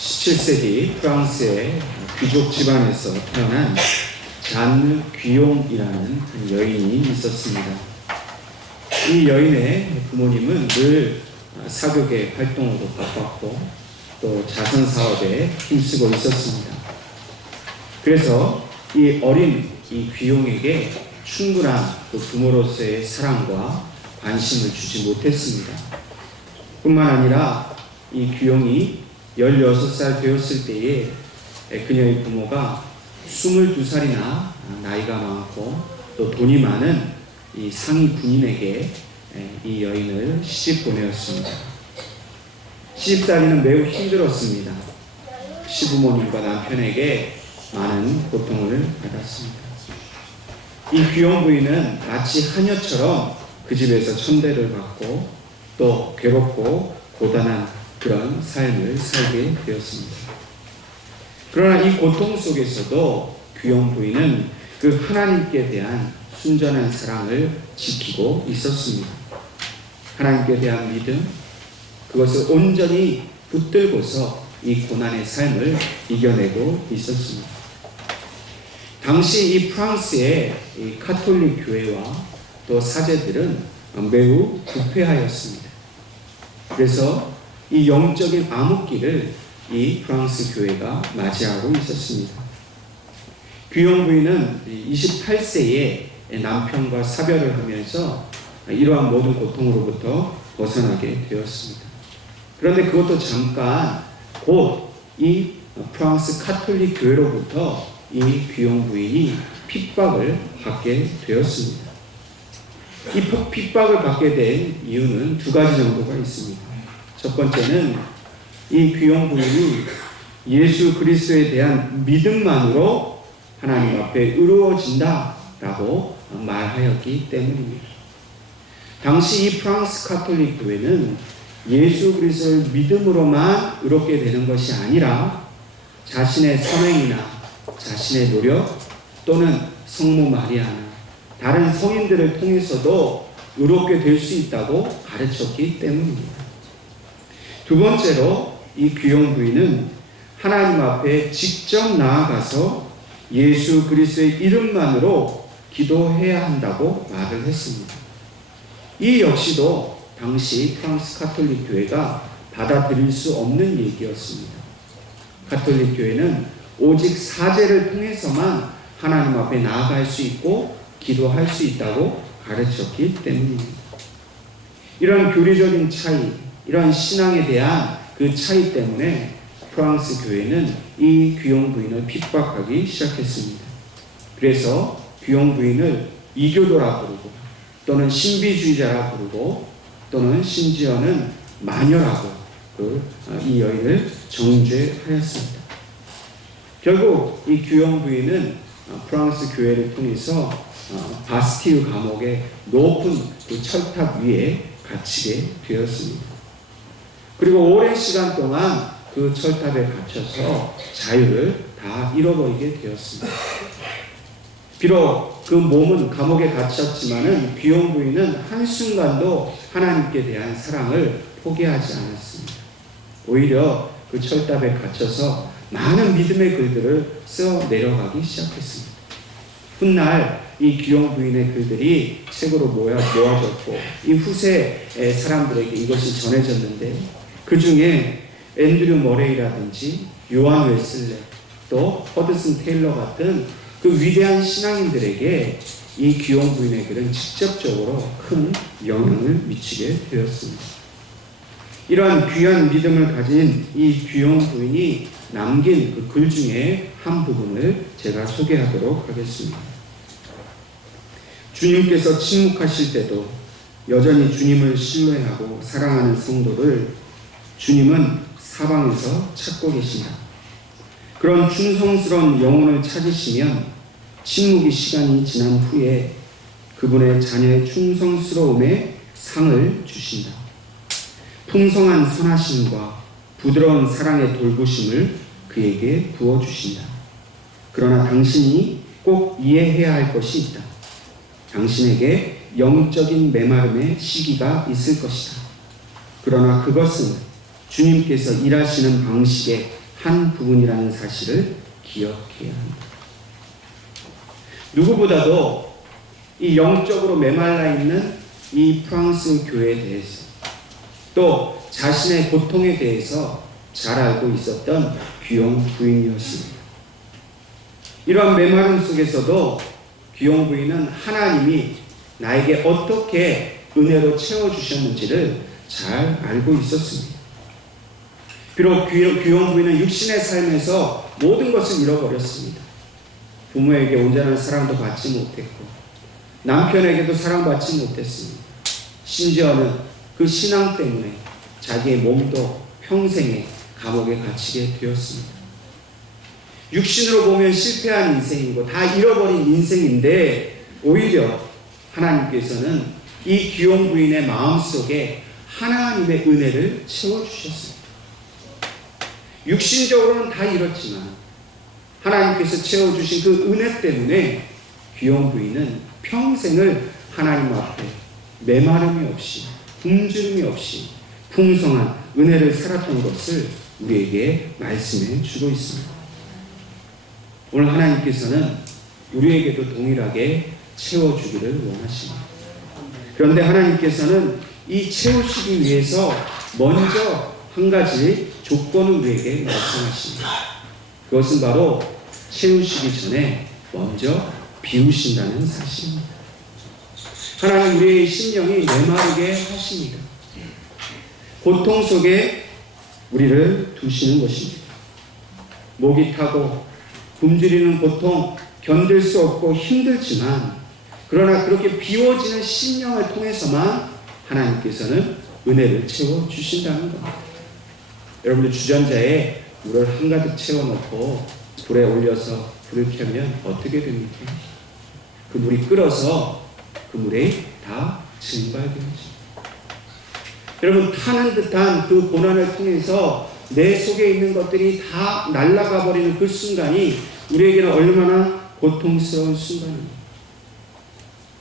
17세기 프랑스의 귀족 집안에서 태어난 잔느 귀용이라는 여인이 있었습니다. 이 여인의 부모님은 늘 사교계 활동으로 바빴고 또 자선 사업에 힘쓰고 있었습니다. 그래서 이 어린 이 귀용에게 충분한 그 부모로서의 사랑과 관심을 주지 못했습니다. 뿐만 아니라 이 귀용이 16살 되었을 때에 그녀의 부모가 22살이나 나이가 많고 또 돈이 많은 이 상위 군인에게 이 여인을 시집 보내었습니다. 시집살이는 매우 힘들었습니다. 시부모님과 남편에게 많은 고통을 받았습니다. 이 귀용 부인은 마치 하녀처럼 그 집에서 천대를 받고 또 괴롭고 고단한 그런 삶을 살게 되었습니다. 그러나 이 고통 속에서도 귀용 부인은 그 하나님께 대한 순전한 사랑을 지키고 있었습니다. 하나님께 대한 믿음, 그것을 온전히 붙들고서 이 고난의 삶을 이겨내고 있었습니다. 당시 이 프랑스의 이 가톨릭 교회와 또 사제들은 매우 부패하였습니다. 그래서 이 영적인 암흑기를 이 프랑스 교회가 맞이하고 있었습니다. 귀용 부인은 28세에 남편과 사별을 하면서 이러한 모든 고통으로부터 벗어나게 되었습니다. 그런데 그것도 잠깐 곧 이 프랑스 가톨릭 교회로부터 이 귀용 부인이 핍박을 받게 되었습니다. 이 핍박을 받게 된 이유는 두 가지 정도가 있습니다. 첫 번째는 이 귀용 부인이 예수 그리스도에 대한 믿음만으로 하나님 앞에 의로워진다라고 말하였기 때문입니다. 당시 이 프랑스 가톨릭 교회는 예수 그리스도를 믿음으로만 의롭게 되는 것이 아니라 자신의 선행이나 자신의 노력 또는 성모 마리아나 다른 성인들을 통해서도 의롭게 될 수 있다고 가르쳤기 때문입니다. 두 번째로 이 귀용 부인은 하나님 앞에 직접 나아가서 예수 그리스도의 이름만으로 기도해야 한다고 말을 했습니다. 이 역시도 당시 프랑스 가톨릭 교회가 받아들일 수 없는 얘기였습니다. 가톨릭 교회는 오직 사제를 통해서만 하나님 앞에 나아갈 수 있고 기도할 수 있다고 가르쳤기 때문입니다. 이런 교리적인 차이, 이런 신앙에 대한 그 차이 때문에 프랑스 교회는 이 귀용 부인을 핍박하기 시작했습니다. 그래서 귀용 부인을 이교도라 부르고 또는 신비주의자라 부르고 또는 심지어는 마녀라고 이 여인을 정죄하였습니다. 결국 이 귀용 부인은 프랑스 교회를 통해서 바스티유 감옥의 높은 그 철탑 위에 갇히게 되었습니다. 그리고 오랜 시간 동안 그 철탑에 갇혀서 자유를 다 잃어버리게 되었습니다. 비록 그 몸은 감옥에 갇혔지만은 귀용 부인은 한순간도 하나님께 대한 사랑을 포기하지 않았습니다. 오히려 그 철탑에 갇혀서 많은 믿음의 글들을 써 내려가기 시작했습니다. 훗날 이 귀용 부인의 글들이 책으로 모아졌고 이 후세 사람들에게 이것이 전해졌는데 그 중에 앤드류 머레이라든지 요한 웨슬레 또 허드슨 테일러 같은 그 위대한 신앙인들에게 이 귀용 부인의 글은 직접적으로 큰 영향을 미치게 되었습니다. 이러한 귀한 믿음을 가진 이 귀용 부인이 남긴 그 글 중에 한 부분을 제가 소개하도록 하겠습니다. 주님께서 침묵하실 때도 여전히 주님을 신뢰하고 사랑하는 성도를 주님은 사방에서 찾고 계신다. 그런 충성스러운 영혼을 찾으시면 침묵의 시간이 지난 후에 그분의 자녀의 충성스러움에 상을 주신다. 풍성한 선하심과 부드러운 사랑의 돌보심을 그에게 부어주신다. 그러나 당신이 꼭 이해해야 할 것이 있다. 당신에게 영적인 메마름의 시기가 있을 것이다. 그러나 그것은 주님께서 일하시는 방식의 한 부분이라는 사실을 기억해야 합니다. 누구보다도 이 영적으로 메말라 있는 이 프랑스 교회에 대해서 또 자신의 고통에 대해서 잘 알고 있었던 귀용 부인이었습니다. 이러한 메마름 속에서도 귀용 부인은 하나님이 나에게 어떻게 은혜로 채워주셨는지를 잘 알고 있었습니다. 비록 귀용 부인은 육신의 삶에서 모든 것을 잃어버렸습니다. 부모에게 온전한 사랑도 받지 못했고 남편에게도 사랑받지 못했습니다. 심지어는 그 신앙 때문에 자기의 몸도 평생에 감옥에 갇히게 되었습니다. 육신으로 보면 실패한 인생이고 다 잃어버린 인생인데 오히려 하나님께서는 이 귀용 부인의 마음속에 하나님의 은혜를 채워주셨습니다. 육신적으로는 다 잃었지만 하나님께서 채워주신 그 은혜 때문에 귀용 부인은 평생을 하나님 앞에 메마름이 없이 굶주림이 없이 풍성한 은혜를 살았던 것을 우리에게 말씀해 주고 있습니다. 오늘 하나님께서는 우리에게도 동일하게 채워주기를 원하십니다. 그런데 하나님께서는 이 채우시기 위해서 먼저 한 가지 조건을 우리에게 말씀하십니다. 그것은 바로 채우시기 전에 먼저 비우신다는 사실입니다. 하나님 우리의 심령이 메마르게 하십니다. 고통 속에 우리를 두시는 것입니다. 목이 타고 굶주리는 고통 견딜 수 없고 힘들지만 그러나 그렇게 비워지는 심령을 통해서만 하나님께서는 은혜를 채워주신다는 겁니다. 여러분들 주전자에 물을 한가득 채워놓고 불에 올려서 불을 켜면 어떻게 됩니까? 그 물이 끓어서 그 물에 다 증발되어집니다. 여러분 타는 듯한 그 고난을 통해서 내 속에 있는 것들이 다 날아가 버리는 그 순간이 우리에게는 얼마나 고통스러운 순간입니다.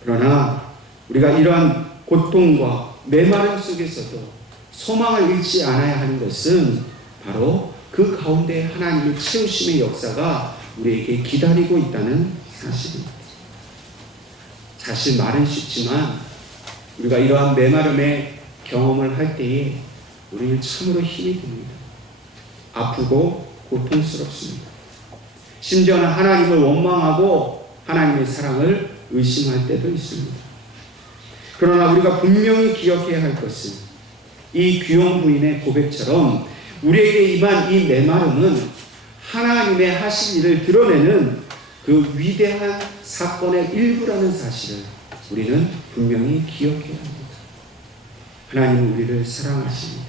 그러나 우리가 이러한 고통과 메마름 속에서도 소망을 잃지 않아야 하는 것은 바로 그 가운데 하나님의 채우심의 역사가 우리에게 기다리고 있다는 사실입니다. 사실 말은 쉽지만 우리가 이러한 메마름의 경험을 할 때에 우리는 참으로 힘이 듭니다. 아프고 고통스럽습니다. 심지어는 하나님을 원망하고 하나님의 사랑을 의심할 때도 있습니다. 그러나 우리가 분명히 기억해야 할 것은 이 귀용 부인의 고백처럼 우리에게 임한 이 메마름은 하나님의 하신 일을 드러내는 그 위대한 사건의 일부라는 사실을 우리는 분명히 기억해야 합니다. 하나님은 우리를 사랑하십니다.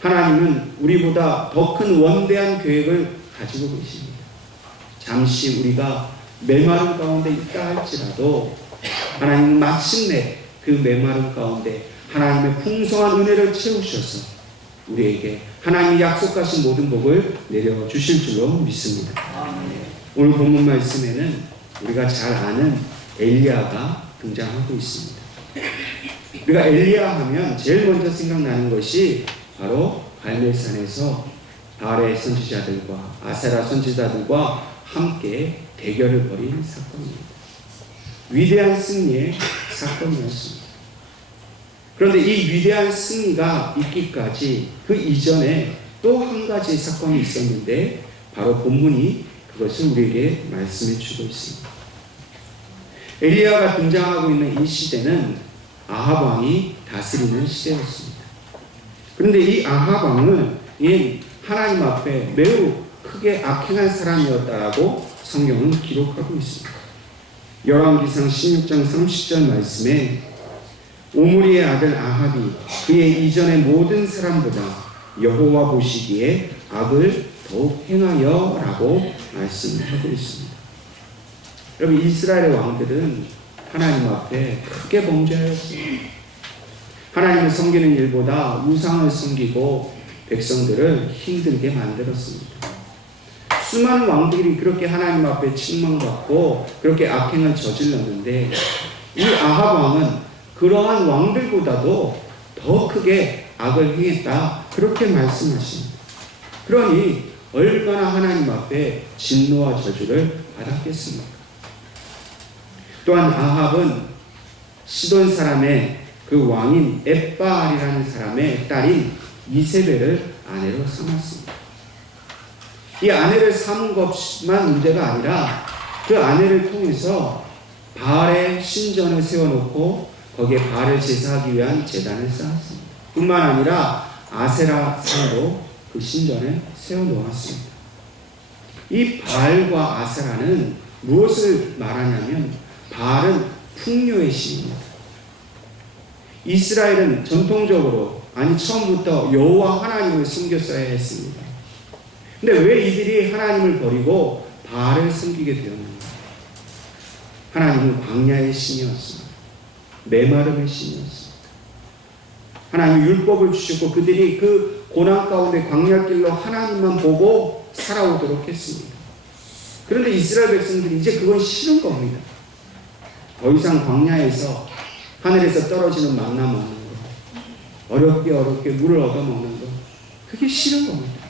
하나님은 우리보다 더 큰 원대한 계획을 가지고 계십니다. 잠시 우리가 메마름 가운데 있다 할지라도 하나님은 마침내 그 메마름 가운데 하나님의 풍성한 은혜를 채우셔서 우리에게 하나님이 약속하신 모든 복을 내려주실 줄로 믿습니다. 오늘 본문 말씀에는 우리가 잘 아는 엘리야가 등장하고 있습니다. 우리가 엘리야 하면 제일 먼저 생각나는 것이 바로 갈멜산에서 바알의 선지자들과 아세라 선지자들과 함께 대결을 벌인 사건입니다. 위대한 승리의 사건이었습니다. 그런데 이 위대한 승리가 있기까지 그 이전에 또 한 가지 사건이 있었는데 바로 본문이 그것을 우리에게 말씀해 주고 있습니다. 엘리야가 등장하고 있는 이 시대는 아합 왕이 다스리는 시대였습니다. 그런데 이 아합 왕은 하나님 앞에 매우 크게 악행한 사람이었다라고 성경은 기록하고 있습니다. 열왕기상 16장 30절 말씀에 오므리의 아들 아합이 그의 이전의 모든 사람보다 여호와 보시기에 악을 더욱 행하여 라고 말씀하고 있습니다. 여러분 이스라엘의 왕들은 하나님 앞에 크게 범죄하였습니다. 하나님을 섬기는 일보다 우상을 섬기고 백성들을 힘들게 만들었습니다. 수많은 왕들이 그렇게 하나님 앞에 책망받고 그렇게 악행을 저질렀는데 이 아합 왕은 그러한 왕들보다도 더 크게 악을 행했다 그렇게 말씀하십니다. 그러니 얼마나 하나님 앞에 진노와 저주를 받았겠습니까? 또한 아합은 시돈 사람의 그 왕인 엣바알이라는 사람의 딸인 이세벨을 아내로 삼았습니다. 이 아내를 삼은 것만 문제가 아니라 그 아내를 통해서 바알의 신전을 세워놓고 거기에 바알을 제사하기 위한 제단을 쌓았습니다. 뿐만 아니라 아세라 상도 그 신전에 세워놓았습니다. 이 바알과 아세라는 무엇을 말하냐면 바알은 풍요의 신입니다. 이스라엘은 전통적으로 처음부터 여호와 하나님을 섬겼어야 했습니다. 근데 왜 이들이 하나님을 버리고 바알을 섬기게 되었는가? 하나님은 광야의 신이었습니다. 메마름의 신이었습니다. 하나님이 율법을 주셨고 그들이 그 고난 가운데 광야길로 하나님만 보고 살아오도록 했습니다. 그런데 이스라엘 백성들이 이제 그건 싫은 겁니다. 더 이상 광야에서 하늘에서 떨어지는 만나 먹는 거, 어렵게 물을 얻어먹는 거, 그게 싫은 겁니다.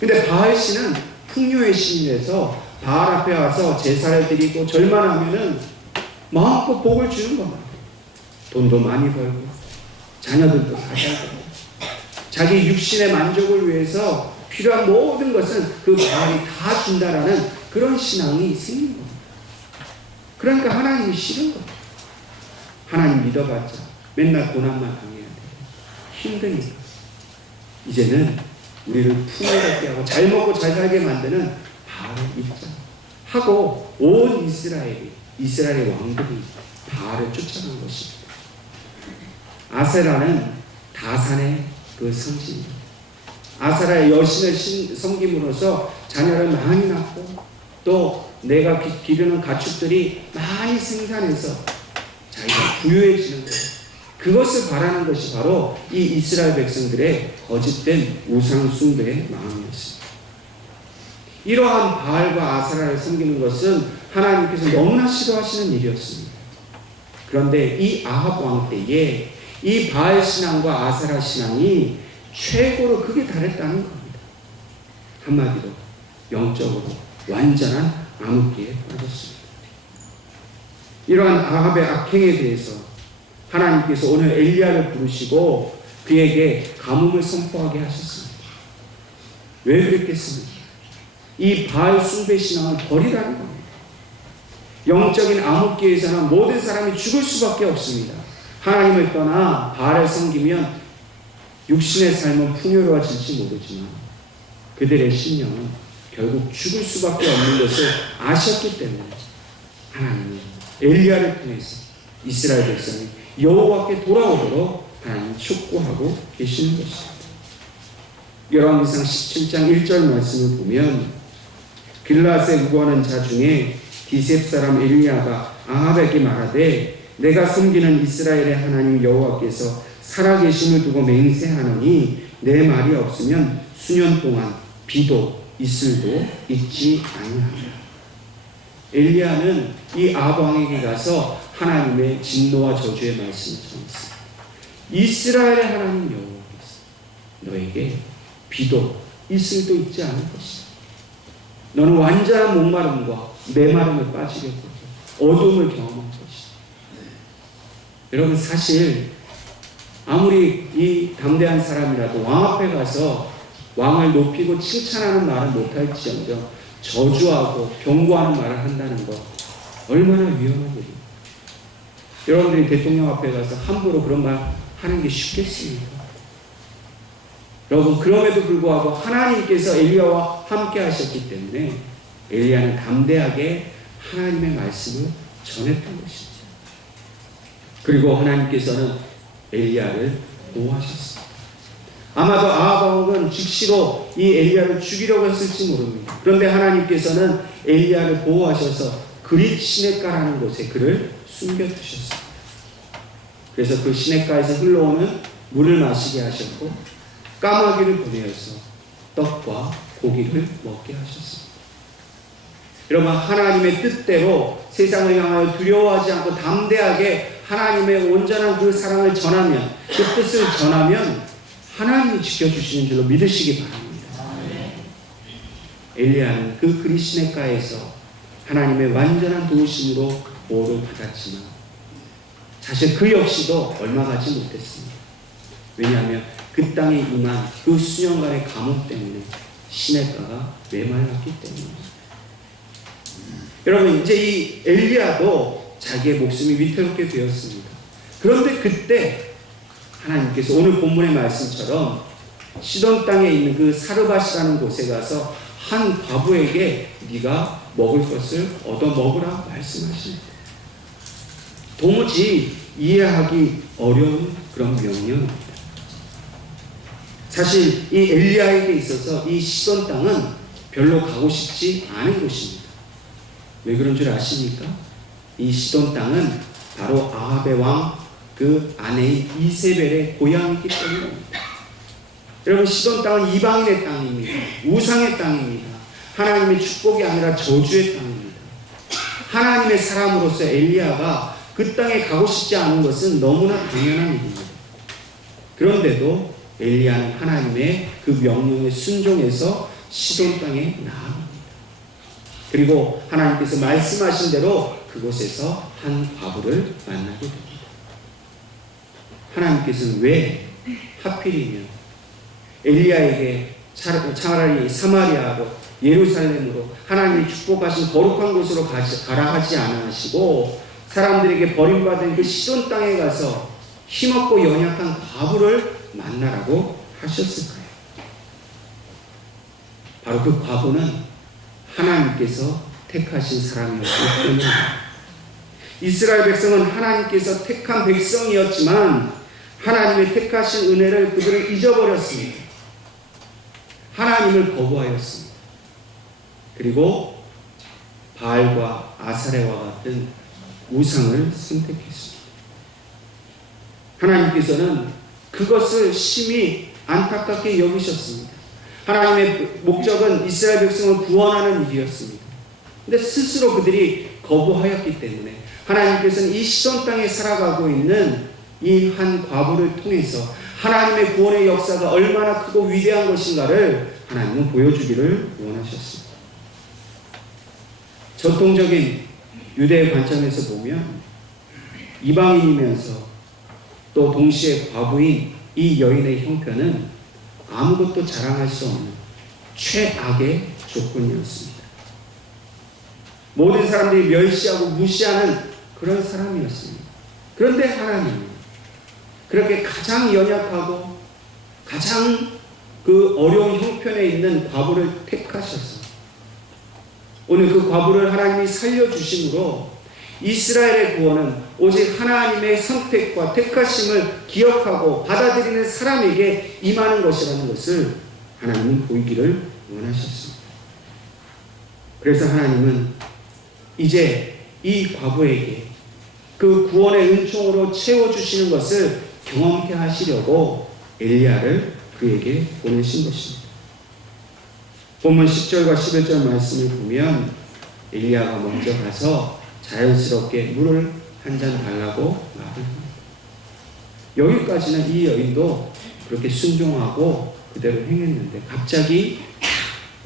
근데 바알 신은 풍요의 신이라서 바알 앞에 와서 제사를 드리고 절만 하면은 마음껏 복을 주는 겁니다. 돈도 많이 벌고 자녀들도 가져가고 자기 육신의 만족을 위해서 필요한 모든 것은 그 바알이 다 준다라는 그런 신앙이 생긴 겁니다. 그러니까 하나님이 싫은 겁니다. 하나님 믿어봤자 맨날 고난만 당해야 돼요. 힘드니까. 이제는 우리를 풍요롭게 하고 잘 먹고 잘 살게 만드는 바알을 믿자 하고 온 이스라엘의 왕들이 바알을 쫓아간 것입니다. 아세라는 다산의 그 성신입니다. 아세라의 여신을 섬김으로써 자녀를 많이 낳고 또 내가 기르는 가축들이 많이 생산해서 자기가 부유해지는 거예요. 그것을 바라는 것이 바로 이 이스라엘 백성들의 거짓된 우상 숭배의 마음이었습니다. 이러한 바알과 아세라를 섬기는 것은 하나님께서 너무나 싫어하시는 일이었습니다. 그런데 이 아합 왕 때에 이 바알 신앙과 아세라 신앙이 최고로 극에 달했다는 겁니다. 한마디로 영적으로 완전한 암흑기에 빠졌습니다. 이러한 아합의 악행에 대해서 하나님께서 오늘 엘리야를 부르시고 그에게 가뭄을 선포하게 하셨습니다. 왜 그랬겠습니까? 이 바알 숭배 신앙을 버리라는 겁니다. 영적인 암흑기에서는 모든 사람이 죽을 수밖에 없습니다. 하나님을 떠나 바알을 섬기면 육신의 삶은 풍요로워질지 모르지만 그들의 심령은 결국 죽을 수밖에 없는 것을 아셨기 때문에 하나님은 엘리야를 통해서 이스라엘 백성이 여호와께 돌아오도록 하나님이 촉구하고 계시는 것입니다. 열왕기상 17장 1절 말씀을 보면 길라앗에 우거하는 자 중에 디셉 사람 엘리야가 아합에게 말하되 내가 섬기는 이스라엘의 하나님 여호와께서 살아계심을 두고 맹세하노니 내 말이 없으면 수년 동안 비도 이슬도 있지 아니하리라. 엘리야는 이 아합 왕에게 가서 하나님의 진노와 저주의 말씀을 전했습니다. 이스라엘의 하나님 여호와께서 너에게 비도 이슬도 있지 않을 것이다. 너는 완전한 목마름과 메마름에 빠지게 되고 어둠을 경험할 것이다. 여러분 사실 아무리 이 담대한 사람이라도 왕 앞에 가서 왕을 높이고 칭찬하는 말을 못할지언정 저주하고 경고하는 말을 한다는 것 얼마나 위험한 일입니까? 여러분들이 대통령 앞에 가서 함부로 그런 말 하는 게 쉽겠습니까? 여러분 그럼에도 불구하고 하나님께서 엘리야와 함께 하셨기 때문에 엘리야는 담대하게 하나님의 말씀을 전했던 것이죠. 그리고 하나님께서는 엘리야를 보호하셨습니다. 아마도 아합 왕은 즉시로 이 엘리야를 죽이려고 했을지 모릅니다. 그런데 하나님께서는 엘리야를 보호하셔서 그릿 시냇가라는 곳에 그를 숨겨두셨습니다. 그래서 그 시냇가에서 흘러오는 물을 마시게 하셨고 까마귀를 보내어서 떡과 고기를 먹게 하셨습니다. 여러분 하나님의 뜻대로 세상을 향하여 두려워하지 않고 담대하게 하나님의 온전한 그 사랑을 전하면 그 뜻을 전하면 하나님이 지켜주시는 줄로 믿으시기 바랍니다. 엘리야는 그 그리 시냇가에서 하나님의 완전한 도우심으로 보호를 받았지만 사실 그 역시도 얼마 가지 못했습니다. 왜냐하면 그 땅에 임한 그 수년간의 가뭄 때문에 시냇가가 메말랐기 때문입니다. 여러분, 이제 이 엘리야도 자기의 목숨이 위태롭게 되었습니다. 그런데 그때 하나님께서 오늘 본문의 말씀처럼 시돈 땅에 있는 그 사르밧이라는 곳에 가서 한 과부에게 네가 먹을 것을 얻어 먹으라 말씀하십니다. 도무지 이해하기 어려운 그런 명령입니다. 사실 이 엘리야에게 있어서 이 시돈 땅은 별로 가고 싶지 않은 곳입니다. 왜 그런 줄 아십니까? 이 시돈 땅은 바로 아합의 왕 그 아내인 이세벨의 고향이기 때문입니다. 여러분, 시돈 땅은 이방인의 땅입니다. 우상의 땅입니다. 하나님의 축복이 아니라 저주의 땅입니다. 하나님의 사람으로서 엘리야가 그 땅에 가고 싶지 않은 것은 너무나 당연한 일입니다. 그런데도 엘리야는 하나님의 그 명령에 순종해서 시돈 땅에 나아갑니다. 그리고 하나님께서 말씀하신 대로 그곳에서 한 과부를 만나게 됩니다. 하나님께서는 왜 하필이면 엘리야에게 차라리 사마리아로 예루살렘으로 하나님이 축복하신 거룩한 곳으로 가라 하지 않으시고 사람들에게 버림받은 그 시돈 땅에 가서 힘없고 연약한 과부를 만나라고 하셨을까요? 바로 그 과부는 하나님께서 택하신 사람이었기 때문입니다. 이스라엘 백성은 하나님께서 택한 백성이었지만 하나님의 택하신 은혜를 그들은 잊어버렸습니다. 하나님을 거부하였습니다. 그리고 바알과 아사레와 같은 우상을 선택했습니다. 하나님께서는 그것을 심히 안타깝게 여기셨습니다. 하나님의 목적은 이스라엘 백성을 구원하는 일이었습니다. 근데 스스로 그들이 거부하였기 때문에 하나님께서는 이 시돈 땅에 살아가고 있는 이 한 과부를 통해서 하나님의 구원의 역사가 얼마나 크고 위대한 것인가를 하나님은 보여주기를 원하셨습니다. 전통적인 유대의 관점에서 보면 이방인이면서 또 동시에 과부인 이 여인의 형편은 아무것도 자랑할 수 없는 최악의 조건이었습니다. 모든 사람들이 멸시하고 무시하는 그런 사람이었습니다. 그런데 하나님은 그렇게 가장 연약하고 가장 그 어려운 형편에 있는 과부를 택하셔서 오늘 그 과부를 하나님이 살려주심으로 이스라엘의 구원은 오직 하나님의 선택과 택하심을 기억하고 받아들이는 사람에게 임하는 것이라는 것을 하나님은 보이기를 원하셨습니다. 그래서 하나님은 이제 이 과부에게 그 구원의 은총으로 채워주시는 것을 경험케 하시려고 엘리야를 그에게 보내신 것입니다. 본문 10절과 11절 말씀을 보면 엘리야가 먼저 가서 자연스럽게 물을 한 잔 달라고 말을 합니다. 여기까지는 이 여인도 그렇게 순종하고 그대로 행했는데 갑자기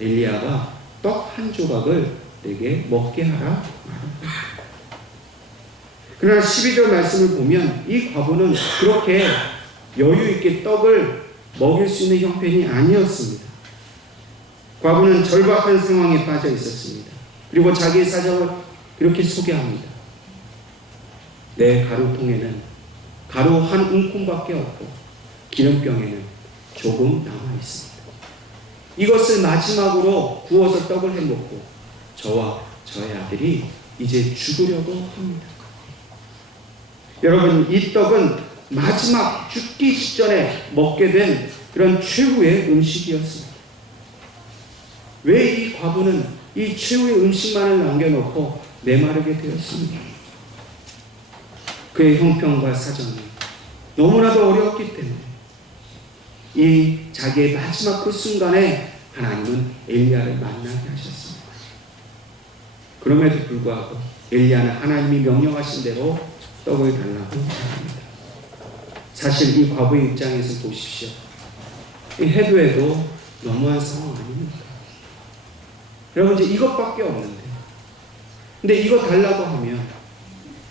엘리야가 떡 한 조각을 내게 먹게 하라 말합니다. 그러나 12절 말씀을 보면 이 과부는 그렇게 여유 있게 떡을 먹일 수 있는 형편이 아니었습니다. 과부는 절박한 상황에 빠져 있었습니다. 그리고 자기의 사정을 이렇게 소개합니다. 내 가루통에는 가루 한 움큼밖에 없고 기름병에는 조금 남아 있습니다. 이것을 마지막으로 구워서 떡을 해먹고 저와 저의 아들이 이제 죽으려고 합니다. 여러분, 이 떡은 마지막 죽기 직전에 먹게 된 그런 최후의 음식이었습니다. 왜 이 과부는 이 최후의 음식만을 남겨놓고 메마르게 되었습니까? 그의 형편과 사정이 너무나도 어려웠기 때문에 이 자기의 마지막 그 순간에 하나님은 엘리야를 만나게 하셨습니다. 그럼에도 불구하고 엘리야는 하나님이 명령하신 대로 떡을 달라고 합니다. 사실 이 과부의 입장에서 보십시오. 해도 너무한 상황 아닙니까? 여러분 이제 이것밖에 없는데, 근데 이거 달라고 하면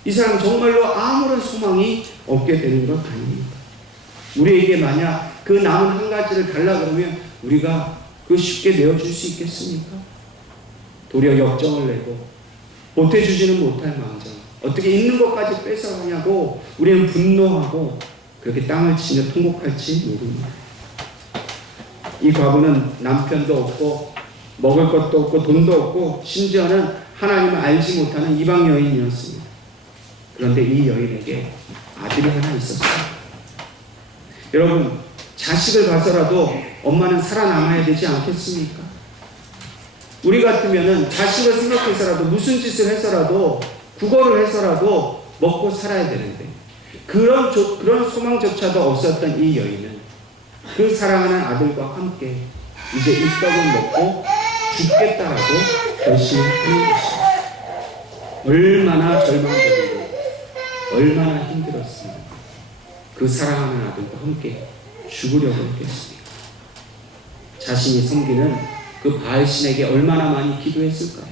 이 사람 정말로 아무런 소망이 없게 되는 것 아닙니까? 우리에게 만약 그 남은 한 가지를 달라고 그러면 우리가 그 쉽게 내어줄 수 있겠습니까? 도리어 역정을 내고 보태주지는 못할 망정 어떻게 있는 것까지 뺏어가냐고 우리는 분노하고 그렇게 땅을 치며 통곡할지 모릅니다. 이 과부는 남편도 없고 먹을 것도 없고 돈도 없고 심지어는 하나님을 알지 못하는 이방 여인이었습니다. 그런데 이 여인에게 아들이 하나 있었어요. 여러분, 자식을 봐서라도 엄마는 살아남아야 되지 않겠습니까? 우리 같으면은 자식을 생각해서라도 무슨 짓을 해서라도 구걸을 해서라도 먹고 살아야 되는데 그런 소망조차도 없었던 이 여인은 그 사랑하는 아들과 함께 이제 이 떡을 먹고 죽겠다라고 결심하는 것입니다. 얼마나 절망적이고 얼마나 힘들었습니까? 그 사랑하는 아들과 함께 죽으려고 했겠습니까? 자신이 섬기는 그 바알신에게 얼마나 많이 기도했을까요?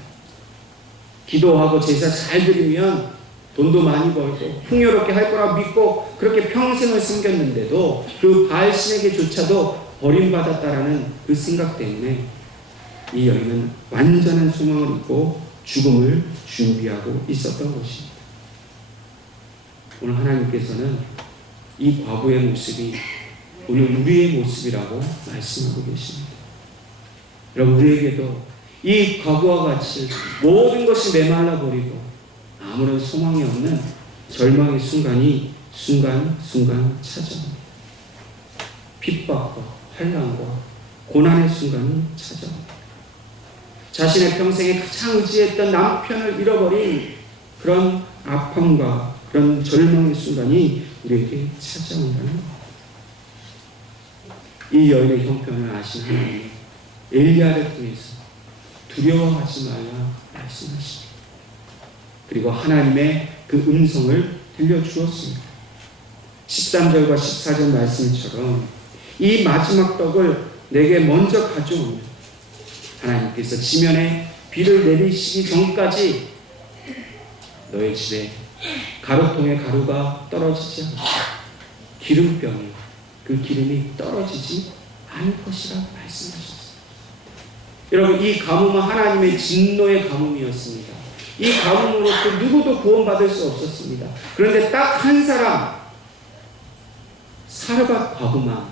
기도하고 제사 잘 드리면 돈도 많이 벌고 풍요롭게 할 거라 믿고 그렇게 평생을 섬겼는데도 그 바알신에게조차도 버림받았다라는 그 생각 때문에 이 여인은 완전한 소망을 잊고 죽음을 준비하고 있었던 것입니다. 오늘 하나님께서는 이 과부의 모습이 오늘 우리의 모습이라고 말씀하고 계십니다. 여러분, 우리에게도 이 과부와 같이 모든 것이 메말라 버리고 아무런 소망이 없는 절망의 순간이 순간순간 찾아옵니다. 핍박과 환난과 고난의 순간이 찾아옵니다. 자신의 평생에 가장 의지했던 남편을 잃어버린 그런 아픔과 그런 절망의 순간이 우리에게 찾아온다는 것. 이 여인의 형편을 아신 하나님이 엘리야를 통해서 두려워하지 말라 말씀하십니다. 그리고 하나님의 그 음성을 들려주었습니다. 13절과 14절 말씀처럼 이 마지막 떡을 내게 먼저 가져오면 하나님께서 지면에 비를 내리시기 전까지 너의 집에 가루통에 가루가 떨어지지 않고 기름병에 그 기름이 떨어지지 않을 것이라 말씀하셨습니다. 여러분, 이 가뭄은 하나님의 진노의 가뭄이었습니다. 이 가뭄으로서 누구도 구원받을 수 없었습니다. 그런데 딱 한 사람, 사르밧 과부만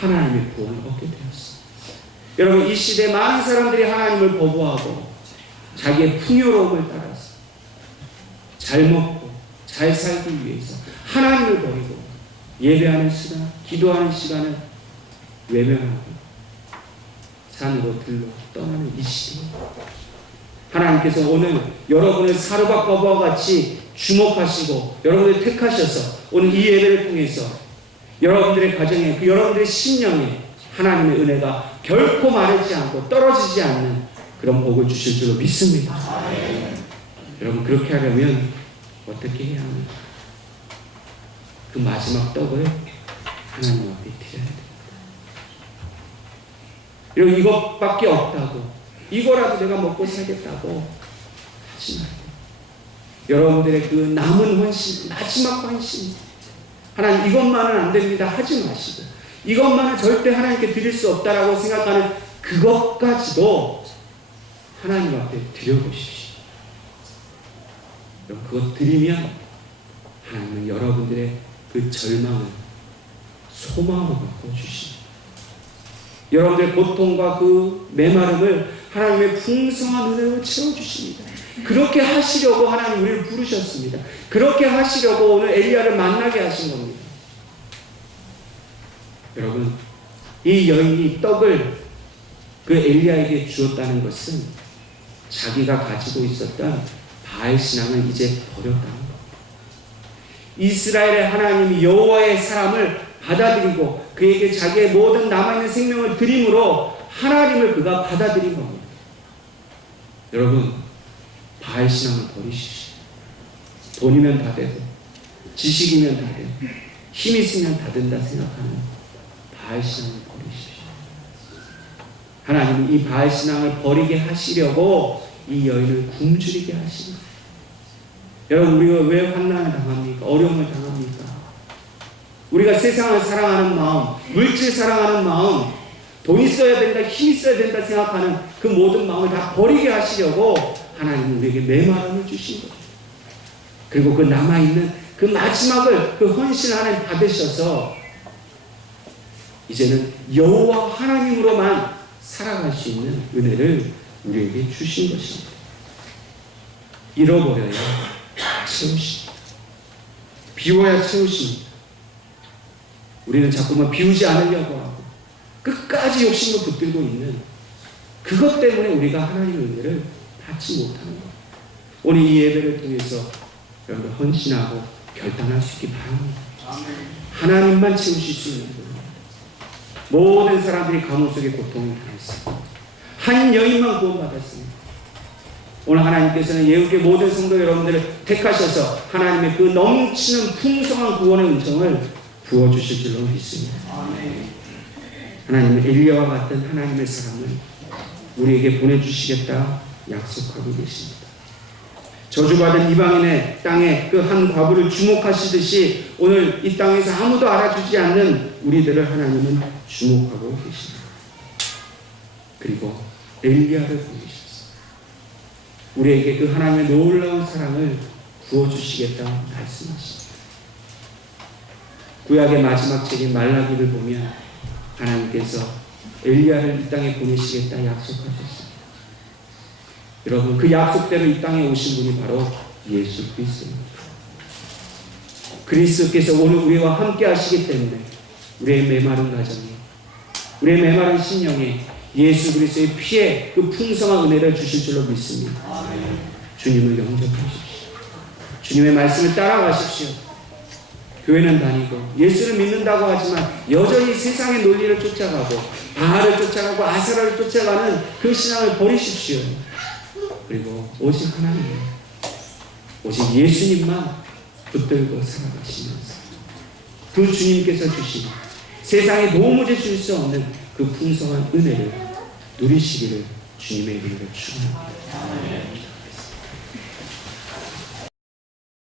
하나님의 구원을 얻게 되었습니다. 여러분, 이 시대 많은 사람들이 하나님을 거부하고 자기의 풍요로움을 따라서 잘 먹고 잘 살기 위해서 하나님을 버리고 예배하는 시간, 기도하는 시간을 외면하고 산으로 들러 떠나는 이 시대, 하나님께서 오늘 여러분을 사르밧 과부와 같이 주목하시고 여러분을 택하셔서 오늘 이 예배를 통해서 여러분들의 가정에, 그 여러분들의 심령에 하나님의 은혜가 결코 마르지 않고 떨어지지 않는 그런 복을 주실 줄로 믿습니다. 여러분, 그렇게 하려면 어떻게 해야 합니까? 그 마지막 떡을 하나님 앞에 드려야 됩니다. 여러분, 이것밖에 없다고, 이거라도 내가 먹고 살겠다고 하지 말고 여러분들의 그 남은 헌신, 마지막 헌신, 하나님 이것만은 안 됩니다 하지 마시고, 이것만은 절대 하나님께 드릴 수 없다라고 생각하는 그것까지도 하나님 앞에 드려보십시오. 그것 드리면 하나님은 여러분들의 그 절망을 소망으로 바꿔주십니다. 여러분들의 고통과 그 메마름을 하나님의 풍성한 은혜로 채워주십니다. 그렇게 하시려고 하나님 우리를 부르셨습니다. 그렇게 하시려고 오늘 엘리야를 만나게 하신 겁니다. 여러분, 이 여인이 떡을 그 엘리야에게 주었다는 것은 자기가 가지고 있었던 바알 신앙을 이제 버렸다는 겁니다. 이스라엘의 하나님이 여호와의 사람을 받아들이고 그에게 자기의 모든 남아있는 생명을 드림으로 하나님을 그가 받아들인 겁니다. 여러분, 바알 신앙을 버리십시오. 돈이면 다 되고 지식이면 다 되고 힘 있으면 다 된다 생각하는 바알 신앙을 버리십시오. 하나님은 이 바알 신앙을 버리게 하시려고 이 여인을 굶주리게 하시는 거예요. 여러분, 우리가 왜 환난을 당합니까? 어려움을 당합니까? 우리가 세상을 사랑하는 마음, 물질 사랑하는 마음, 돈 있어야 된다, 힘 있어야 된다 생각하는 그 모든 마음을 다 버리게 하시려고 하나님은 우리에게 메마름을 주신 거예요. 그리고 그 남아있는 그 마지막을 그 헌신 하나님 받으셔서 이제는 여호와 하나님으로만 살아갈 수 있는 은혜를 우리에게 주신 것입니다. 잃어버려야 채우십니다. 비워야 채우십니다. 우리는 자꾸만 비우지 않으려고 하고 끝까지 욕심을 붙들고 있는 그것 때문에 우리가 하나님의 은혜를 받지 못하는 거예요. 오늘 이 예배를 통해서 여러분 헌신하고 결단할 수 있기 바랍니다. 하나님만 채우실 수 있는 거예요. 모든 사람들이 감옥 속에 고통을 당했습니다. 한 여인만 구원받았습니다. 오늘 하나님께서는 예우교회 모든 성도 여러분들을 택하셔서 하나님의 그 넘치는 풍성한 구원의 은총을 부어주실 줄로 믿습니다. 하나님은 엘리야와 같은 하나님의 사람을 우리에게 보내주시겠다 약속하고 계십니다. 저주받은 이방인의 땅에 그 한 과부를 주목하시듯이 오늘 이 땅에서 아무도 알아주지 않는 우리들을 하나님은 주목하고 계십니다. 그리고 엘리야를 보내셨습니다. 우리에게 그 하나님의 놀라운 사랑을 부어주시겠다 말씀하십니다. 구약의 마지막 책인 말라기를 보면 하나님께서 엘리야를 이 땅에 보내시겠다 약속하셨습니다. 여러분, 그 약속대로 이 땅에 오신 분이 바로 예수 그리스도입니다. 그리스도께서 오늘 우리와 함께 하시기 때문에 우리의 메마른 가정에, 우리의 메마른 심령에 예수 그리스도의 피에 그 풍성한 은혜를 주실 줄로 믿습니다. 주님을 영접하십시오. 주님의 말씀을 따라가십시오. 교회는 다니고 예수를 믿는다고 하지만 여전히 세상의 논리를 쫓아가고 바알을 쫓아가고 아세라를 쫓아가는 그 신앙을 버리십시오. 그리고 오직 하나님, 오직 예수님만 붙들고 살아가시면서 그 주님께서 주신 세상에 도무지 줄 수 없는 그 풍성한 은혜를 누리시기를 주님의 이름으로 축원합니다.